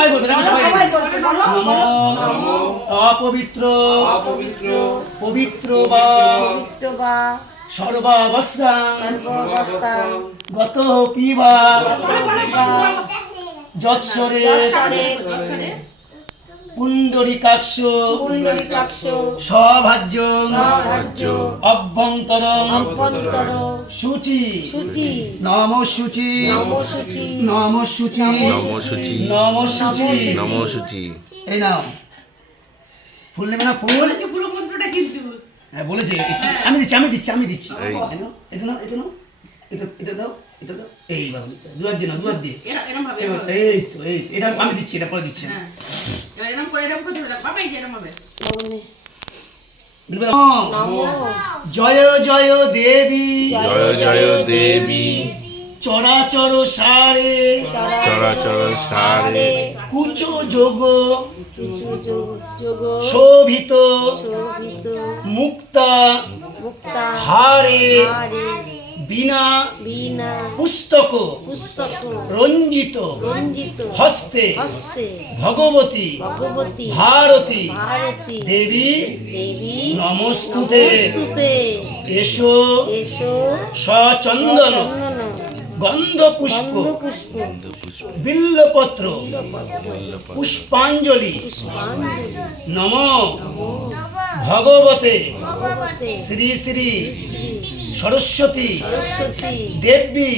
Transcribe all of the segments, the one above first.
সবাই বলবে না, সবাই নমো অপবিত্র পবিত্র বা সর্বাবস্থা গত পিবা যৎসরে পুণ্ডরিকাক্ষ সভাজ্য অভ্যন্তর শুচি নম শুচি নম শুচি নম শুচি। এই নাও ফুল নেবে না? ফুল হ্যাঁ বলেছে, আমি দিচ্ছি এটা নাও এটা দাও এই বাবা দুয়ার দিয়ে এই তো এটা আমি দিচ্ছি, এটা পরে দিচ্ছি। জয় জয় দেবী চরাচর সারে কুচো যোগ শোভিত মুক্তা হারে বিনা পুস্তক রঞ্জিত হস্তে ভগবতী ভারতী দেবী নমস্তুতে। এসো সচন্দন গন্ধ পুষ্প বিল্লপত্র পুষ্পাঞ্জলি নম ভগবতে শ্রী শ্রী সরস্বতী দেবী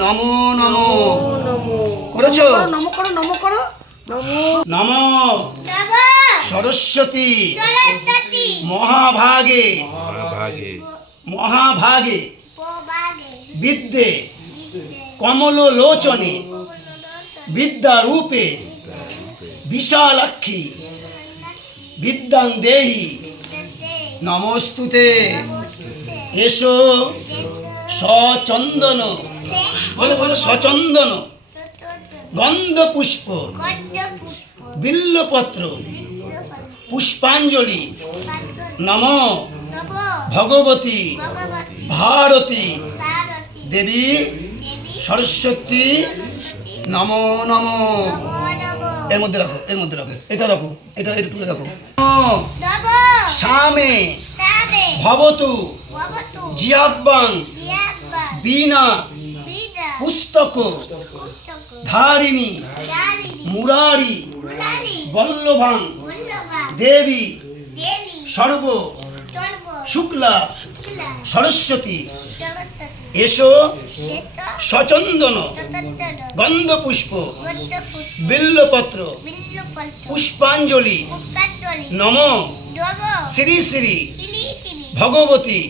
নমো নমো। করেছো? নম সরস্বতী মহাভাগে বিদ্যে কমলোচনে বিদ্যারূপে বিশালাক্ষী বিদ্যাং দেহি নমস্তুতে। এসো সচন্দন বলো সচন্দন গন্ধ পুষ্প বিল্লপত্র পুষ্পাঞ্জলি নম ভগবতী ভারতী দেবী সরস্বতী নমো নমো। এর মধ্যে রাখো এটা রাখো, এটা তুলে রাখো। সামে ভবতু জিয়াব্বাং বীণা পুস্তক ধারিণী মুরারি বল্লভাং দেবী সর্ব শুক্লা সরস্বতী। এসো সচন্দন গন্ধ পুষ্প বিল্লপত্র পুষ্পাঞ্জলি নম শ্রী শ্রী ভগবতী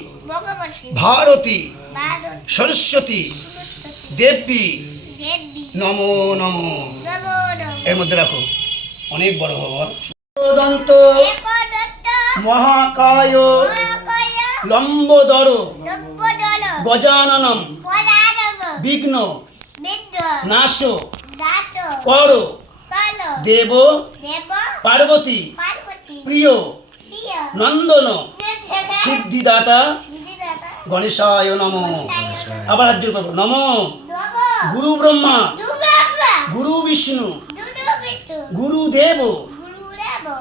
ভারতী সরস্বতী দেবী নমো নমো। এর মধ্যে রাখো, অনেক বড় ভগবান। দন্ত মহাকায় লম্বোদর গজাননম বিঘ্ন নাশ কর দেব পার্বতী প্রিয় নন্দন সিদ্ধিদাতা গণেশায় নমঃ। আবার হাত জোড় করবো। নম গুরু ব্রহ্মা গুরু বিষ্ণু গুরুদেব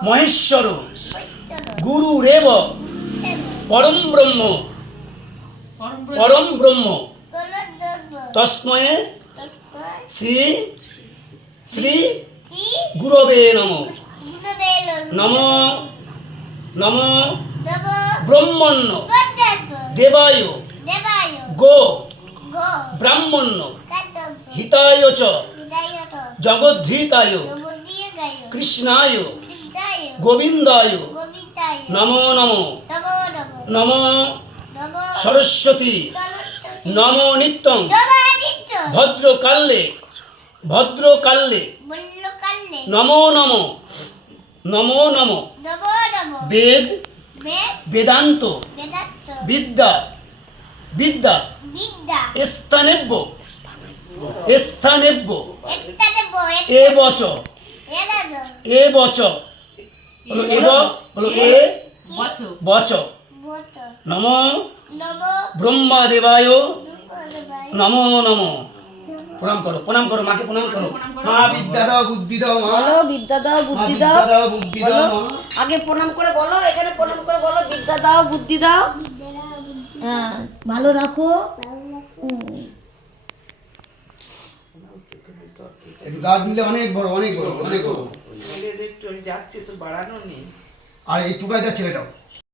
মহেশ্বর গুরুরেব পরম ব্রহ্ম তস্মৈ শ্রী শ্রী গুরবে নমঃ। নমো ব্রহ্মণ্য দেবায় গো ব্রাহ্মণ্য হিতায় চ জগদ্ধৃতায় কৃষ্ণায় গোবিন্দায় নমো নমো। নমো সরস্বতী নমো নিত্যং ভদ্রকালে নমো নমো বেদ বেদান্ত বিদ্যা স্থানেব্য এ বচ নমো ব্রহ্মদেবায় নমো নমো। প্রণাম করো মাকে প্রণাম করো। মা বিদ্যা দাও বুদ্ধি দাও মা। বলো বিদ্যা দাও বুদ্ধি মা দাও। বিদ্যা দাও বুদ্ধি দাও বলো মা। আগে প্রণাম করে বলো, এখানে প্রণাম করে বলো বিদ্যা দাও বুদ্ধি দাও। হ্যাঁ ভালো রাখো। একটু গাছ দিলে অনেক বড় অনেক বড় অনেক বড়। একটু যাচ্ছে তো বাড়ানো নেই। আর এই টুকাই দেওয়ার ছেলেটাও